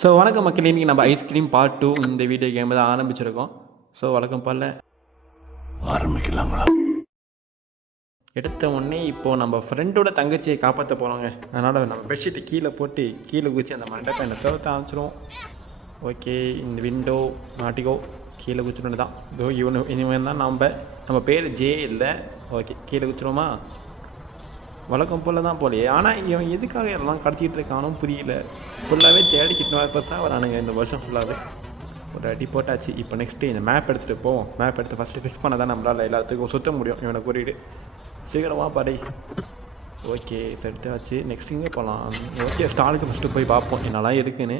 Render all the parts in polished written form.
So வணக்கம் மக்கள், இன்றைக்கி நம்ம ஐஸ்கிரீம் பார்ட் 2 இந்த வீடியோ கேம் தான் ஆரம்பிச்சிருக்கோம். ஸோ வழக்கம் போல் ஆரம்பிக்கலாங்களா? எடுத்த உடனே இப்போது நம்ம ஃப்ரெண்டோட தங்கச்சியை காப்பாற்ற போகிறோங்க. அதனால் நம்ம பெட்ஷீட்டை கீழே போட்டு கீழே குதிச்சு அந்த மண்டபத்தை துரத்த ஆரம்பிச்சிரும். ஓகே, இந்த விண்டோ மாட்டிக்கோ, கீழே குதிச்சிட்டு தான். இதோ இவன் தான் நம்ம பேர் ஜே இல்லை. ஓகே, கீழே குதிச்சிருவோமா? வழக்கம் போல் தான் போலையே. ஆனால் இவன் எதுக்காக எல்லாம் கடத்திக்கிட்டு இருக்கானோ புரியல. ஃபுல்லாகவே தேடிக்கிட்டு பர்சனாக வரானுங்க இந்த வருஷம் ஃபுல்லாகவே. ஒரு அடி போட்டாச்சு. இப்போ நெக்ஸ்ட்டு இந்த மேப் எடுத்துகிட்டு போவோம். மேப் எடுத்து ஃபஸ்ட்டு ஃபிக்ஸ் பண்ண தான் நம்மளால் எல்லாத்துக்கும் சுற்ற முடியும். இவனை கூறிட்டு சீக்கிரமாக படை. ஓகே, செட்டாச்சு. நெக்ஸ்ட் இங்கே போகலாம். ஓகே, ஸ்டாலுக்கு ஃபஸ்ட்டு போய் பார்ப்போம் என்னெல்லாம் இருக்குன்னு.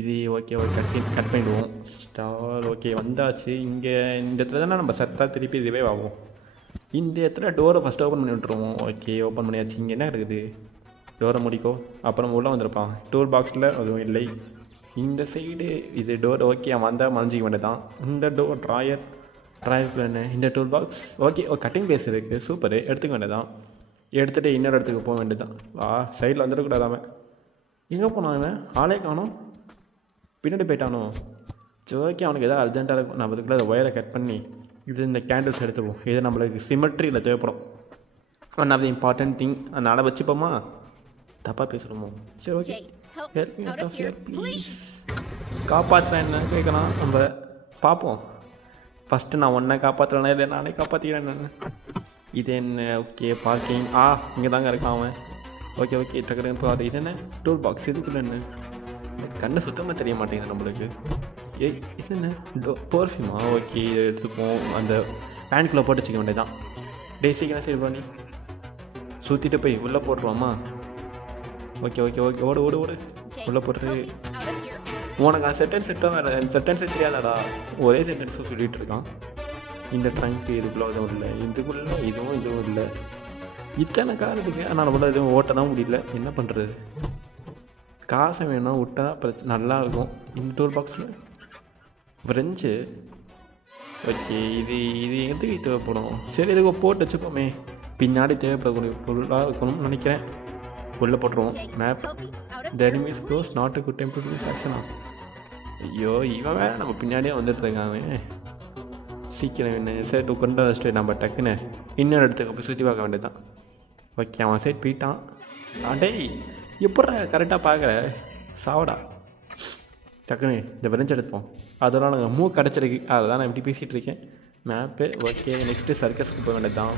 இது ஓகே, ஒரு கட் பண்ணிவிடுவோம். ஸ்டால் ஓகே வந்தாச்சு. இங்கே இந்த இடத்துல தானே நம்ம சத்தாக திருப்பி இதுவே ஆகும். இந்த இடத்துல டோரை ஃபஸ்ட்டு ஓப்பன் பண்ணி விட்டுருவோம். ஓகே, ஓப்பன் பண்ணியாச்சு. இங்கே என்ன இருக்குது? டோரை முடிக்கோ. அப்புறம் உள்ளே வந்திருப்பான். டூல் பாக்ஸில் அதுவும் இல்லை. இந்த சைடு இது டோர் ஓகே, அவன் வந்தால் மறைஞ்சிக்க வேண்டியதான். இந்த டோர் ட்ராயருக்குள்ள என்ன? இந்த டூல் பாக்ஸ் ஓகே, ஒரு கட்டிங் பேஸ் இருக்குது. சூப்பரு, எடுத்துக்க வேண்டியதான். எடுத்துகிட்டு இன்னொரு இடத்துக்கு போக வேண்டியதான். சைடில் வந்துடக்கூடாது. அவன் எங்கே போனான்? அவன் ஆளே காணோம். பின்னாடி போயிட்டானோ? சரி ஓகே, அவனுக்கு எதாவது அர்ஜென்ட்டாக இருக்கும். நம்ம அதுக்குள்ளே அதை ஒயரை கட் பண்ணி இது இந்த கேண்டில்ஸ் எடுத்துப்போம். இது நம்மளுக்கு சிமெட்ரியில் தேவைப்படும். One of the important thing. அதனால் வச்சுப்போமா? தப்பாக பேசுகிறோமோ? சரி ஓகே, ப்ளீஸ் காப்பாற்றுறேன். என்ன கேட்கலாம் நம்ம பார்ப்போம். ஃபஸ்ட்டு நான் ஒன்றை காப்பாற்றுறேன்னா இல்லை நானே காப்பாற்றிக்கிறேன். நான் இது என்ன? Okay, parking. இங்கே தாங்க இருக்கான் அவன். ஓகே ஓகே, டக்குனு பாரு. இது என்ன? Tool box. இதுக்குள்ள என்ன? கண்ணு சுத்தமாக தெரிய மாட்டேங்குது நம்மளுக்கு. ஏய், இது என்ன? பர்ஃப்யூமா? ஓகே, இதை எடுத்துப்போம். அந்த பேண்ட்குள்ளே போட்டு வச்சுக்க வேண்டியதான். சீக்கிரம் சரி பண்ணி சுற்றிட்டு போய் உள்ளே போட்டுருவோமா? ஓகே ஓகே ஓகே, ஓடு ஓடு ஓடு, உள்ளே போட்டுரு. உனக்கு அந்த செட்டன்ஸை வேறு செட்டன்ஸே தெரியாதாடா? ஒரே சென்டென்ஸை சொல்லிகிட்டு இருக்கான். இந்த ட்ரங்க்கு இதுக்குள்ளே எதுவும் இல்லை, இதுக்குள்ளே இதுவும் இல்லை. இத்தனை கார் இருக்குது, ஆனால் நம்மளால் எதுவும் ஓட்ட தான் முடியல. என்ன பண்ணுறது? காசை வேணும் விட்டால் பிரச்சனை நல்லாயிருக்கும். இந்த டூல் பாக்ஸில் ஃப்ரெஞ்சு ஓகே, இது எதுக்கு தேவைப்படும்? சரி, இதுக்கு போட்டு வச்சுப்போமே. பின்னாடி தேவைப்படக்கூடிய பொருளாக இருக்கணும்னு நினைக்கிறேன். உள்ளே போட்டுருவோம். Map the enemies close, not a good time to do ஆக்ஷனா. ஐயோ, இவன் வேறு நம்ம பின்னாடியே வந்துட்டுருக்காங்க. சீக்கிரம் என்ன சரி கொண்டு வச்சுட்டு நம்ம டக்குன்னு இன்னொரு இடத்துக்கு போய் சுற்றி பார்க்க வேண்டியது தான். ஓகே, அவன் சைட் போயிட்டான். அடே, எப்படா கரெக்டாக பார்க்குற? சாவடா. டக்குன்னு இந்த விரைஞ்சு எடுப்போம். அதெல்லாம் நாங்கள் கிடச்சிருக்கு. அதை தான் நான் இப்படி பேசிகிட்டு இருக்கேன். Map okay. நெக்ஸ்ட்டு சர்க்கஸுக்கு போக வேண்டியது தான்.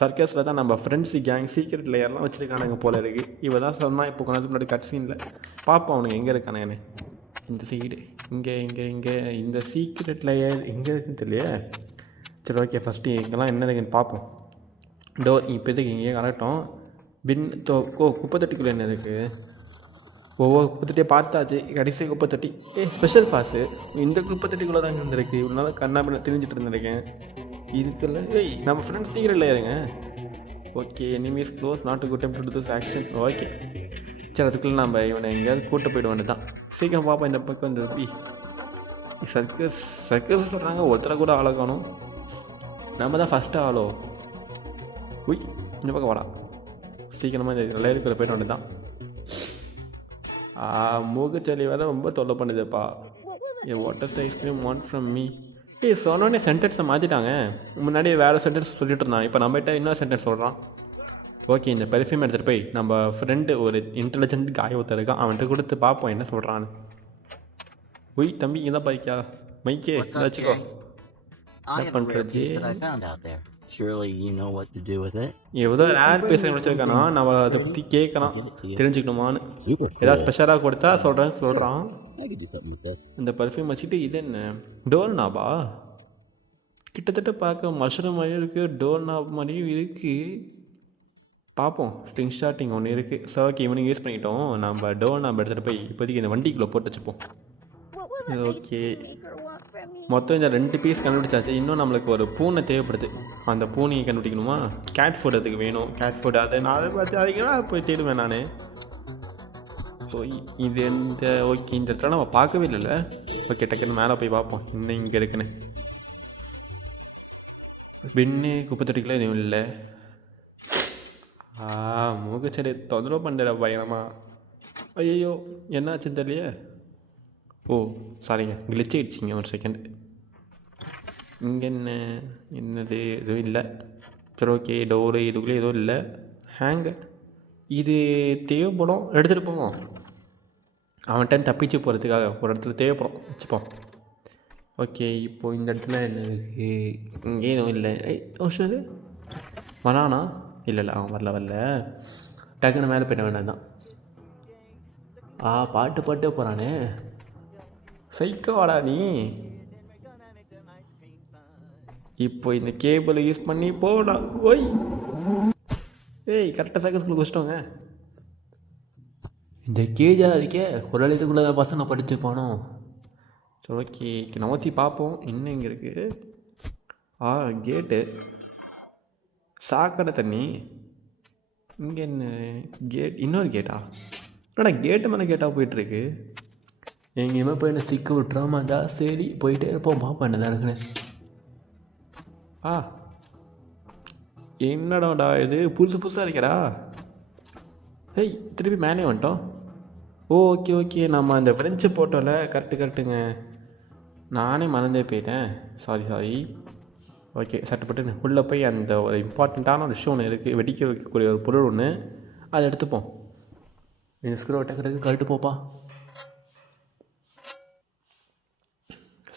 சர்க்கஸில் தான் நம்ம ஃப்ரெண்ட்ஸு கேங் சீக்ரெட் லேயர்லாம் வச்சுருக்கானுங்க போல இருக்குது. இவ தான் சொன்னால் இப்போ கொஞ்சம் முன்னாடி கட் சீனில் பார்ப்போம் அவனுங்க எங்கே இருக்கானுங்கன்னு. இந்த சைடு இங்கே இந்த சீக்ரெட் லேயர் எங்கே இருக்குன்னு தெரியல. சரி ஓகே, ஃபஸ்ட்டு இங்கெல்லாம் என்ன இருக்குன்னு பார்ப்போம். டோர் இப்போதைக்கு இங்கே கரெக்டும். குப்பை தொட்டிக்குள்ளே என்ன இருக்குது? ஒவ்வொரு குப்பைத்தொட்டியை பார்த்தாச்சு. கடைசி குப்பைத்தொட்டி ஸ்பெஷல் பாஸு. இந்த குப்பைத்தொட்டிக்குள்ளே தான் இருந்திருக்கு. இவ்வளோ நாள் கண்ணாபின்ன தெரிஞ்சுட்டு இருந்திருக்கேன். இதுக்குள்ள நம்ம ஃப்ரெண்ட்ஸ் சீக்கிரம் இல்லையாருங்க. Okay, enemies close, not good time to do this action. Okay, சரி அதுக்குள்ளே நம்ம இவனை எங்கேயாவது கூட்ட போய்ட வேண்டியது தான். சீக்கிரம் பார்ப்போம். இந்த பக்கம் வந்து சர்க்கஸ் சொல்கிறாங்க. ஒருத்தரை கூட ஆளை காணும். நம்ம தான் ஃபஸ்ட்டு ஆளோ. இந்த பக்கம் வாடா. சீக்கிரமாக இந்த லைனுக்குள்ளே போய்ட வேண்டியது தான். மூக்குச்சளி வேறு ரொம்ப தொல்லை பண்ணுதுப்பா. Water ice cream want from me. சொன்னோடனே சென்டென்ஸை மாற்றிட்டாங்க. முன்னாடி வேறு சென்டென்ஸ் சொல்லிட்டு இருந்தான். இப்போ நம்மகிட்ட இன்னொரு சென்டென்ஸ் சொல்கிறான். ஓகே, இந்த பெர்ஃப்யூம் எடுத்துகிட்டு போய் நம்ம ஃப்ரெண்டு ஒரு இன்டெலிஜென்ட் காய் ஒருத்தர் இருக்கான், அவன்கிட்ட கொடுத்து பார்ப்போம் என்ன சொல்கிறான்னு. தம்பி இங்கே தான் பைக்கா? மைக்கே வச்சுக்கோ. என்ன பண்ணுறது? ஏதோ ரேர் பேச வச்சுருக்கானா, நம்ம அதை பற்றி கேட்கலாம், தெரிஞ்சுக்கணுமான்னு. ஏதாவது ஸ்பெஷலாக கொடுத்தா சொல்கிறான். இந்த பர்ஃப்யூம் வச்சுட்டு இது என்ன? Door NABBA? கிட்டத்தட்ட பார்க்க மஷ்ரூம் மாதிரி இருக்குது, டோர் நாப் மாதிரியும் இருக்குது. பார்ப்போம். ஸ்ட்ரிங் ஸ்டார்டிங் ஒன்று இருக்குது. ஸோ ஓகே, இவனுக்கு யூஸ் பண்ணிக்கிட்டோம். நம்ம டோர் நாப் எடுத்துகிட்டு போய் இப்போதைக்கு இந்த வண்டிக்குள்ளே போட்டு வச்சுப்போம். ஓகே, மொத்தம் இந்த 2 பீஸ் கண்டுபிடிச்சாச்சு. இன்னும் நம்மளுக்கு ஒரு பூனை தேவைப்படுது. அந்த பூனையை கண்டுபிடிக்கணுமா? கேட் ஃபுட் அதுக்கு வேணும். கேட் ஃபுட் அதை நான் அதை பார்த்து அதுக்கு போய் தேடுவேன் நான். ஸோ இது ஓகே, இந்த இடத்துல நம்ம பார்க்கவே இல்லைல்ல. ஓகே, டக்குன்னு மேலே போய் பார்ப்போம் இன்னும் இங்கே இருக்குன்னு. பின்னு குப்பைத்தொட்டிக்குள்ளே எதுவும் இல்லை. மூக்குச்செடி தொந்தரவு பண்ணுற பயணமா? ஐயோ என்ன ஆச்சுன்னு தெரியலையே. ஓ சாரிங்க, கிளிச் ஆகிடுச்சிங்க. ஒரு செகண்ட். இங்கே என்னது எதுவும் இல்லை. சரி ஓகே, டோரு இதுக்குள்ளே எதுவும் இல்லை. ஹேங்கு இது தேவைப்படும், எடுத்துகிட்டு போவோம். அவன்கிட்ட தப்பிச்சு போகிறதுக்காக ஒரு இடத்துல தேவைப்படும், வச்சுப்போம். ஓகே, இப்போது இந்த இடத்துல என்ன இருக்குது? இங்கே எதுவும் இல்லை. சார் வரானா? இல்லை அவன் வரல. டக்குன்னு மேலே போயிட வேண்டாம் தான். பாட்டு போகிறானே. சைக்கோவாடா நீ. இப்போ இந்த கேபிளை யூஸ் பண்ணி போடா. ஓய் கரெக்டாக சர்க்கஸ்குள்ளே வச்சிட்டோங்க. இந்த கேஜாக இருக்கே, ஒரு அழைத்துக்குள்ளே தான் பசங்க படித்து போனோம். சரி ஓகே, நவத்தி பார்ப்போம் இன்னும் இங்கே இருக்குது. கேட்டு சாக்கடை தண்ணி. இங்கே என்ன கேட்? இன்னொரு கேட்டா? என்னடா கேட்டு மேலே கேட்டால் போயிட்டுருக்கு. எங்கேயுமே போய் என்ன சிக்க விட்டுறாமாண்டா. சரி போயிட்டே இருப்போம், பார்ப்போம் என்ன இருக்குன்னு. என்னடாடா இது புதுசாக இருக்கடா. திருப்பி மேலே வந்துட்டோம். ஓகே நம்ம அந்த ஃப்ரெஞ்சு போட்டோல. கரெக்டுங்க, நானே மறந்தே போயிட்டேன். சாரி. ஓகே, சட்டுப்பட்டு உள்ளே போய் அந்த ஒரு இம்பார்ட்டண்ட்டான ஒரு விஷயம் ஒன்று இருக்குது. வெடிக்க வைக்கக்கூடிய ஒரு பொருள் ஒன்று, அதை எடுத்துப்போம். இந்த ஸ்க்ரூ டக்கு கழட்டு போப்பா.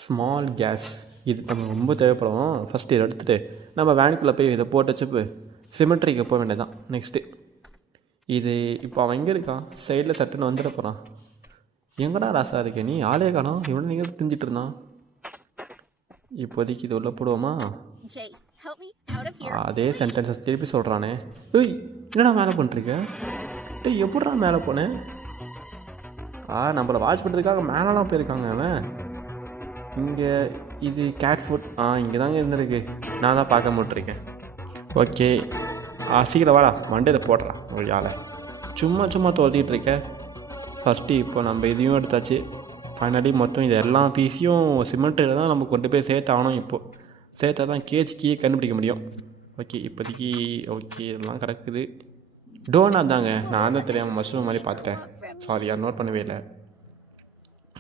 ஸ்மால் கேஸ் இது நமக்கு ரொம்ப தேவைப்படும். ஃபஸ்ட்டு இதை எடுத்துகிட்டு நம்ம வேனுக்குள்ளே போய் இதை போட்டு வச்சுப்பு சிமெட்ரிக்கு போக வேண்டியதான். நெக்ஸ்ட்டு இது இப்போ அவன் எங்கே இருக்கான்? சைடில் சட்டுன்னு வந்துட போகிறான். எங்கடா ராசா இருக்க நீ? ஆளே காணோம். இவனை நீங்கள் திஞ்சிட்டு இருந்தான். இப்போதைக்கு இது உள்ள போடுவோமா? அதே சென்டென்ஸஸ் திருப்பி சொல்கிறானே. என்னடா மேலே பண்ணிருக்க? எப்படா மேலே போனேன்? நம்மளை வாட்ச் பண்ணுறதுக்காக மேலெலாம் போயிருக்காங்க அவன். இங்கே இது கேட் ஃபுட். இங்கே தாங்க இருந்திருக்கு. நான் தான் பார்க்க மாட்டிருக்கேன். ஓகே, சீக்கிரம் வாடா, மண்டையில் போடுறான் ஒரு ஆளை. சும்மா தோற்றிட்டு இருக்கேன். ஃபஸ்ட்டு இப்போ நம்ம இதையும் எடுத்தாச்சு. ஃபைனலி மொத்தம் இது எல்லா பீஸையும் சிமெண்ட்டில் தான் நம்ம கொண்டு போய் சேர்த்தாகணும். இப்போது சேர்த்தா தான் கேஜிக்கு கண்டுபிடிக்க முடியும். ஓகே, இப்போதைக்கு ஓகே இதெல்லாம் கிடக்குது. டோனாக தாங்க, நான் தான் தெரியாமல் மஷ்ரூம் மாதிரி பார்த்துட்டேன். சாரி, அதை நோட் பண்ணவே இல்லை.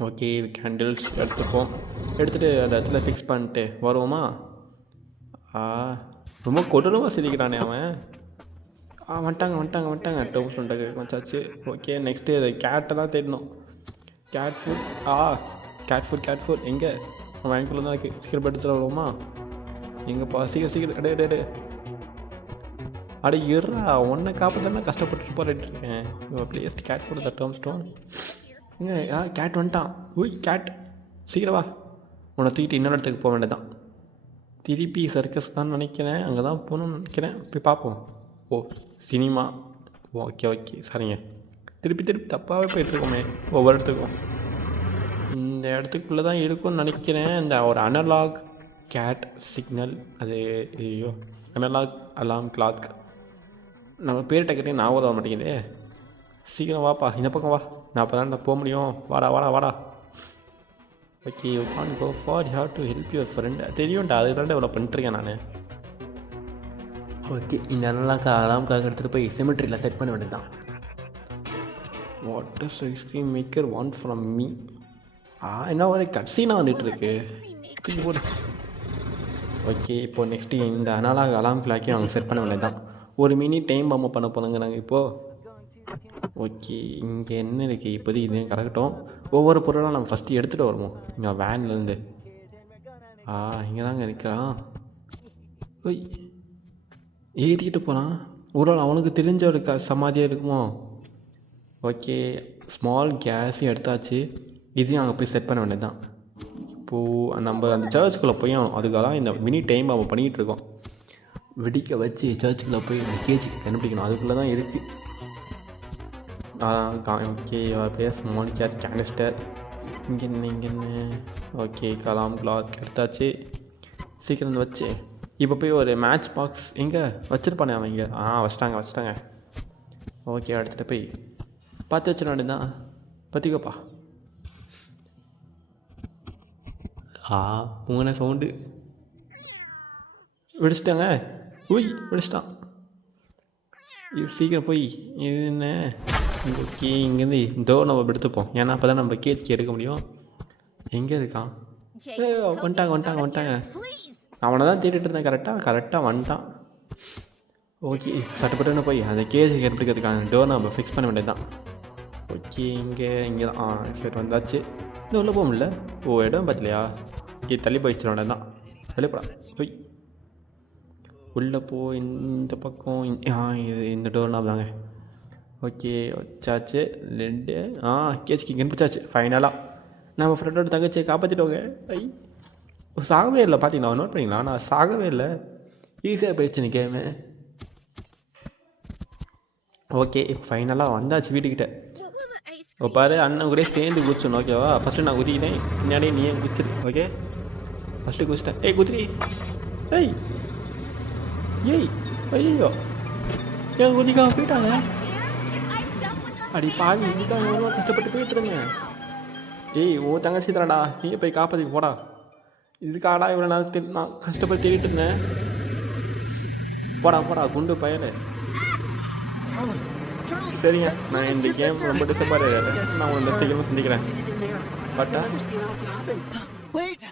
ஓகே, கேண்டில்ஸ் எடுத்துப்போம். எடுத்துகிட்டு அந்த இடத்துல ஃபிக்ஸ் பண்ணிட்டு வருவோமா? ரொம்ப கொடூரமாக சிரிக்கிறானே அவன். வந்துட்டாங்க டோம்ஸ் வந்துட்டாங்க கொஞ்சாச்சு. ஓகே, நெக்ஸ்ட்டு அதை கேட்டை தான் தேடணும். கேட் ஃபுட் கேட் ஃபுட் எங்கே? அவன் வாங்கிக்குள்ள தான் இருக்குது. சீக்கிரம் எடுத்துகிட்டு வருவோமா? எங்கேப்பா? சீக்கிரம் டே அட இருறா, ஒன்றை காப்பாற்ற கஷ்டப்பட்டு போராட்டிருக்கேன். Please cat foot the term stone. Cat வந்துட்டான். கேட் சீக்கிரம் வா. உன்னை தூக்கிட்டு இன்னொரு இடத்துக்கு போக வேண்டியதான். திருப்பி சர்க்கஸ் தான் நினைக்கிறேன். அங்கே தான் போகணும்னு நினைக்கிறேன். போய் பார்ப்போம். சினிமா. ஓகே சரிங்க. திருப்பி தப்பாகவே போயிட்டுருக்கோமே ஒவ்வொரு இடத்துக்கும். இந்த இடத்துக்குள்ளே தான் இருக்கும்னு நினைக்கிறேன். இந்த ஒரு அனலாக் கேட் சிக்னல், அது அனலாக் அலாம் கிளாக். நம்ம பேர் டக்கட்டே நான் வர மாட்டேங்குதே. சீக்கிரம் வாப்பா, இந்த பக்கம் வா. நான் அப்போ தான் போக முடியும். வாடா. Okay, you can go for, you have to help your friend. தெரியும்டா, அதுக்கு தான் இவ்வளோ பண்ணிட்டுருக்கேன் நான். ஓகே, இந்த அலாம்காக எடுத்துகிட்டு போய் சிமெட்ரியில் செட் பண்ண வேண்டியது தான். What is ice cream maker want from me? என்ன ஒரு கட்சீனாக வந்துட்டுருக்கு. போடு. ஓகே, இப்போ நெக்ஸ்ட்டு இந்த அனலாக் அலாம் கிளாக்கையும் அவங்க செட் பண்ண வேண்டியது தான். ஒரு மினி டைம் பாம்பு பண்ண போனாங்க நாங்கள் இப்போது. ஓகே, இங்கே என்ன இருக்குது? இப்போதைக்கு இது கிடக்கட்டும். ஒவ்வொரு பொருளாக நம்ம ஃபஸ்ட்டு எடுத்துகிட்டு வருவோம் இங்கே வேன்லேருந்து. இங்கே தாங்க இருக்கிறான். ஏற்றிக்கிட்டு போகிறான். ஒரு ஆள் அவனுக்கு தெரிஞ்ச ஒரு சமாதியாக இருக்குமோ? ஓகே, ஸ்மால் கேஸையும் எடுத்தாச்சு. இதையும் அங்கே போய் செட் பண்ண வேண்டியது தான். இப்போது நம்ம அந்த சர்ச்சுக்குள்ளே போய் அதுக்காக தான் இந்த மினி டைம் நம்ம பண்ணிக்கிட்டு இருக்கோம். வெடிக்க வச்சு சர்ச்சுக்குள்ளே போய் அந்த கேஜி கண்டுபிடிக்கணும். அதுக்குள்ளே தான் இருக்குது. ஓகே, அப்படியே ஸ்மால் கேஸ் கேனிஸ்டர். இங்கே என்ன? ஓகே, கலாம் கிளாக் எடுத்தாச்சு. சீக்கிரம் வந்து வச்சு இப்போ போய் ஒரு மேட்ச் பாக்ஸ் எங்கே வச்சுருப்பானே அவன் இங்கே. வச்சிட்டாங்க. ஓகே, எடுத்துகிட்டு போய் பார்த்து வச்சிட வேண்டியதான். பற்றிக்கோப்பா. உங்கன சவுண்டு வெடிச்சிட்டாங்க. வெடிச்சிட்டான். சீக்கிரம் போய் இது என்ன ஓகே இங்கேருந்து இதோ நம்ம எடுத்துப்போம், ஏன்னா அப்போ தான் நம்ம கேஸ்க்கு எடுக்க முடியும். எங்கே இருக்கான்? வந்துட்டாங்க. அவனை தான் தேடிட்டு இருந்தேன். கரெக்டாக வந்துட்டான். ஓகே சட்டப்பட்டுன்னு போய் அந்த கேஸுக்கு எடுத்துக்கிறதுக்கான டோர் நம்ம ஃபிக்ஸ் பண்ண வேண்டியது தான். ஓகே இங்கே தான் சரி வந்தாச்சு. இன்னும் உள்ளே போக முடியல. இடம் பார்த்திலையா? இது தள்ளி போயிடுச்சு உடனே தான். வெளியே போடா போய் உள்ளே போ. இந்த பக்கம் இது இந்த டோர் நான் தாங்க. ஓகே வச்சாச்சு 2 கேஸ்க்கு கண்டுபிடிச்சாச்சு. ஃபைனலாக நம்ம ஃப்ரெண்டோட தங்கச்சியை காப்பாற்றிட்டோங்க. சாகவே இல்லை பார்த்தீங்களா? நோட் பண்ணிங்களா? நான் சாகவே இல்லை. ஈஸியாக போயிடுச்சு நீ கேமு. ஓகே ஃபைனலாக வந்தாச்சு வீட்டுக்கிட்ட. பாரு அண்ணன் கூட சேர்ந்து குதிச்சணும். ஓகேவா? ஃபஸ்ட்டு நான் குதிக்கிட்டேன், பின்னாடியே நீ ஏன் குதிச்சிரு. ஓகே ஃபஸ்ட்டு குதிச்சிட்டேன். குதிரி. ஐயோ ஏன் குதிக்காம போயிட்டாங்க. அடி பாவி, இதுதான் எவ்வளோ கஷ்டப்பட்டு போயிட்டுருங்க. ஓ தங்கச்சி தானடா, நீங்கள் போய் காப்பாற்றிக்கு போடா. இதுக்காடா இவ்வளோ நான் கஷ்டப்பட்டு தேடிட்டு இருந்தேன். போடா குண்டு பயலே. சரிங்க, நான் இந்த கேம் ரொம்ப டிசப்பாயிரு. நான் உங்களை சீக்கிரமாக சந்திக்கிறேன். பட்டா Wait!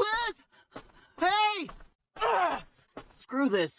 Liz! Hey! Screw this.